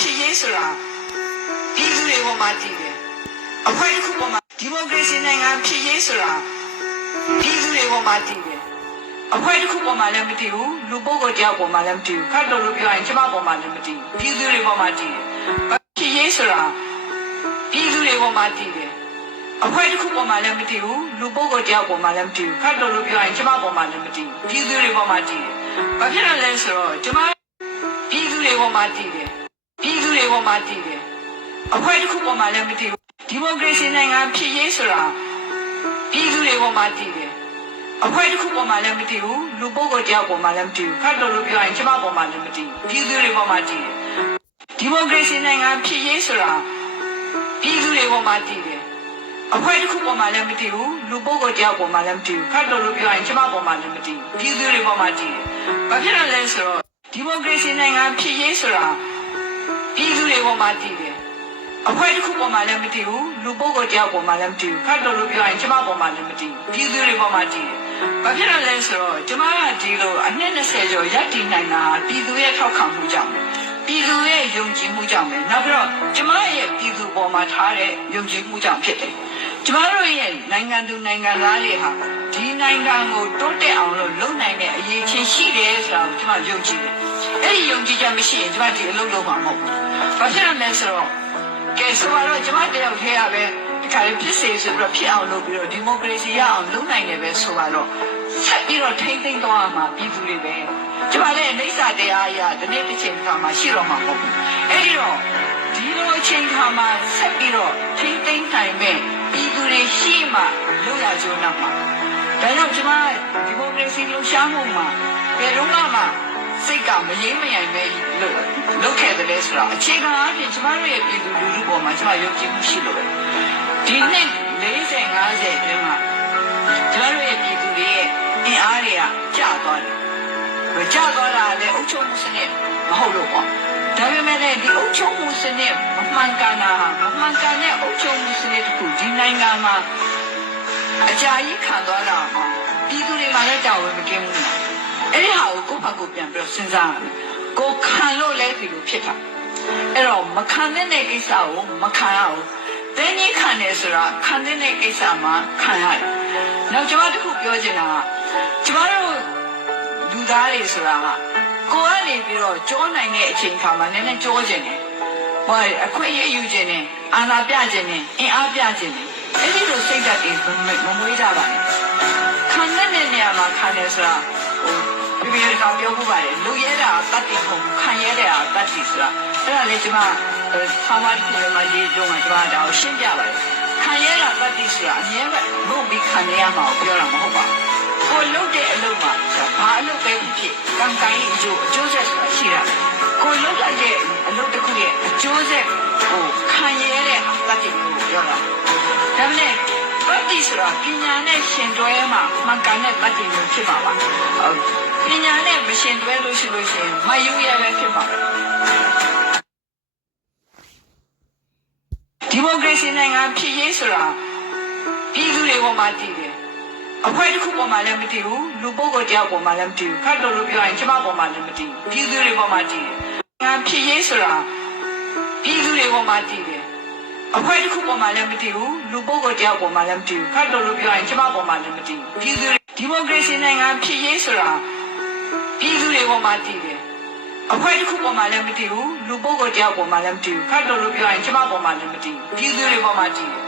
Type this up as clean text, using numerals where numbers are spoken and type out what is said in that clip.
ဖြစ်ရေးဆိုတာပြည်သူတွေပေါ်မှာတည်တယ်အဖွဲ့တစ်ခုပေါ်မှာဒီမိုကရေစီနိုင်ငံဖြစ်ရေးဆိုတာပြည်သူတွေပေါ်မှာတည်တယ်အဖွဲ့တစ်ခုပေါ်မှာလည်းမတည်ဘူးလူပုဂ္ဂိုလ်တယောက်ပေါ်မှာလည်းမတည်ဘူးခတ်တော်လို့ပြောရင်ကျမပေါ်မှာလည်းမတည်ဘူးပြည်သူတွေပေါ်မှာတည်တယ်ဖြစ်ရေးဆိုတာပြည်သူတွေပေါ်မှာတည်တယ်အဖွဲ့တစ်ခုပေါ်မှာလည်းမတည်ဘူးလူပုဂ္ဂိုလ်တယောက်ပေါ်မှာလည်းမတည်ဘူးခတ်တော်လို့ပြောရင်ကျမပေါ်မှာလည်းမတည်ဘူးပြည်သူတွေပေါ်မှာတည်တယ်ဘာဖြစ်လို့လဲဆိုတော့ကျမပြည်သူတွေပေါ်မှာတည်တယ်ပြည်သူတွေပေါ်မှာတည်တယ်အဖွဲ့တစ်ခုပေါ်မှာလည်းမတည်ဘူးဒီမိုကရေစီနိုင်ငံဖြစ်ရေးဆိုတာပြည်သူတွေပေါ်မှာတည်တယ်အဖွဲ့တစ်ခုပေါ်မှာလည်းမတည်ဘူးလူပုဂ္ဂိုလ်တယောက်ပေါ်မှာလည်းမတည်ဘူးခတ်တော်လို့ပြောရင်ကျမပေါ်မှာလည်းမတည်ဘူးပြည်သူတွေပေါ်မှာတည်တယ်ဒီမိုကရေစီနိုင်ငံဖြစ်ရေးဆိုတာပြည်သူတွေပေါ်မှာတည်တယ်အဖွဲ့တစ်ခုပေါ်မှာလည်းမတည်ဘူးလူပုဂ္ဂိုလ်တယောက်ပေါ်မှာလည်းမတည်ဘူးခတ်တော်လို့ပြောရင်ကျမပေါ်မှာလည်းမတည်ဘူးပြည်သူတွေပေါ်မှာတည်တယ်ဘာဖြစ်လို့လဲဆိုတော့ဒီမိုကရေစီနိုင်ငံဖြစ်ရေးဆိုတာပြည်သူတွေပေါ်မှာတည်တယ်အဖွဲ့တစ်ခုပေါ်မှာလည်းမတည်ဘူးလူပုဂ္ဂိုလ်တယောက်ပေါ်မှာလည်းမတည်ဘူးခတ်တော်လို့ပြောရင်ကျမပေါ်မှာလည်းမတည်ဘူးပြည်သူတွေပေါ်မှာတည်တယ်ဘာဖြစ်လို့လဲဆိုတော့ကျမကဒီလိုအနှစ်20ကျော်ရပ်တည်နိုင်တာပြည်သူရဲ့ထောက်ခံမှုကြောင့်ပြည်သူရဲ့ယုံကြည်မှုကြောင့်ပဲနောက်ပြီးတော့ကျမရဲ့ပြည်သူပေါ်မှာထားတဲ့ယုံကြည်မှုကြောင့်ဖြစ်တယ်ကျမတို့ရဲ့နိုင်ငံသူနိုင်ငံသားတွေဟာဒီနိုင်ငံကိုတိုးတက်အောင်လို့လုပ်နိုင်တဲ့အရေးချင်းရှိတယ်ဆိုတာကိုကျမယုံကြည်တယ်အဲ့ဒီယုံကြည်ချက်မရှိရင်ကျမဒီအလုပ်လုပ်မှာမဟုတ်ဘူးဘာဖြစ်လို့လဲဆိုတော့ကဲဆိုတော့ကျမတယောက်ထဲရပဲဒီခါလေးဖြစ်စေဆိုပြီးတော့ဖြစ်အောင်လုပ်ပြီးတော့ဒီမိုကရေစီရအောင်လုပ်နိုင်တယ်ပဲဆိုတော့ဆက်ပြီးတော့ထိမ့်သိမ်းသွားမှာပြည်သူတွေပဲကျမလည်းအိဋ္ဌတရားအရာဒီနေ့တစ်ချိန်ခါမှာရှိတော့မှာမဟုတ်ဘူးအဲ့ဒီတော့ဒီလိုအချိန်ခါမှာဆက်ပြီးတော့ထိမ့်သိမ်းနိုင်မဲ့ပြည်သူတွေရှိမှလုပ်ရကြုံတော့မှာဒါကြောင့်ကျမဒီမိုကရေစီလှုပ်ရှားမှုမှာဘယ်တော့မှစိတ်ကမငြိမ်းမရိုင်ပဲလုပ်ခဲ့တယ်လဲဆိုတော့အခြေခံအားဖြင့်ကျမတို့ရဲ့ပြည်သူလူထုပေါ်မှာကျမယုံကြည်မှုရှိလို့ပဲဒီနှစ်40 50အတွင်းမှာကျမတို့ရဲ့ပြည်သူတွေရဲ့အင်အားတွေကကျသွားတယ်။ကျသွားတာလည်းအုပ်ချုပ်မှုစနစ်မဟုတ်လို့ပေါ့။ဒါပေမဲ့လည်းဒီအုပ်ချုပ်မှုစနစ်မမှန်ကန်တာမမှန်ကန်တဲ့အုပ်ချုပ်မှုစနစ်တစ်ခုဒီနိုင်ငံမှာအကြာကြီးခံသွားတာမှာပြည်သူတွေမှာလည်းတာဝန်မကင်းဘူးနော်။အဲ့ဒီဟာကိုကိုယ့်ဘက်ကိုပြန်ပြီးစဉ်းစားရတယ်။ကိုခံလို့လည်းဒီလိုဖြစ်တာ။အဲ့တော့မခံတဲ့ကိစ္စကိုမခံရဘူး။တင်းကြီးခံတယ်ဆိုတာခံတဲ့ကိစ္စမှာခံရတယ်။နောက်ကျွန်မတစ်ခုပြောချင်တာကကျမတို့လူသားတွေဆိုတာကကိုယ်ကနေပြီးတော့ကြောနိုင်တဲ့အချိန်ခါမှာနည်းနည်းကြောကျင်တယ်။ဟိုအခွင့်အရေးယူခြင်းနဲ့အာဏာပြခြင်းနဲ့အင်အားပြခြင်းနဲ့အဲ့ဒီလိုစိတ်ဓာတ်တွေမမွေးကြပါနဲ့။ခံတဲ့နေရာမှာခံတယ်ဆိုတာဟိုပြည်ပြောမှုပါတယ်လူရဲတာတတ်တည်ဖို့ခံရဲတဲ့ဟာတတ်တည်ဆိုတာအဲ့ဒါလေကျမဆာမတ်ကိုမှရေးကြုံမှာကျမဒါကိုရှင်းပြပါတယ်။ခံရဲတာတတ်တည်ဆိုတာအမြဲပဲဘုံပြီးခံရမှာကိုပြောတာမဟုတ်ပါဘူး။ကိုလုပ်တဲ့အလုပ်မှာဘာအလုပ်ပဲဖြစ်ကံကံရဲ့အကျိုးဆက်ဆိုတာရှိတာကိုလုပ်လိုက်တဲ့အလုပ်တစ်ခုရဲ့အကျိုးဆက်ကိုခံရတဲ့တတ်တည်ကိုပြောတာဒါပေမဲ့တတ်တည်ဆိုတာပညာနဲ့ရှင်တွဲမှာမှန်ကန်တဲ့တတ်တည်မျိုးဖြစ်ပါပါပညာနဲ့မရှင်တွဲလို့ရှိရင်မယူရပဲဖြစ်ပါမယ်ဒီမိုကရေစီနိုင်ငံဖြစ်ရေးဆိုတာပြည်သူတွေပေါ်မှာတည်တယ်အဖွဲ့တစ်ခုပေါ်မှာလည်းမတည်ဘူးလူပုဂ္ဂိုလ်တယောက်ပေါ်မှာလည်းမတည်ဘူးခတ်တော်လို့ပြောရင်ကျမပေါ်မှာလည်းမတည်ဘူးပြည်သူတွေပေါ်မှာတည်တယ်ငါဖြစ်ရေးဆိုတာပြည်သူတွေပေါ်မှာတည်တယ်အဖွဲ့တစ်ခုပေါ်မှာလည်းမတည်ဘူးလူပုဂ္ဂိုလ်တယောက်ပေါ်မှာလည်းမတည်ဘူးခတ်တော်လို့ပြောရင်ကျမပေါ်မှာလည်းမတည်ဘူးပြည်သူတွေဒီမိုကရေစီနိုင်ငံဖြစ်ရေးဆိုတာပြည်သူတွေပေါ်မှာတည်တယ်အဖွဲ့တစ်ခုပေါ်မှာလည်းမတည်ဘူးလူပုဂ္ဂိုလ်တယောက်ပေါ်မှာလည်းမတည်ဘူးခတ်တော်လို့ပြောရင်ကျမပေါ်မှာလည်းမတည်ဘူးပြည်သူတွေပေါ်မှာတည်တယ်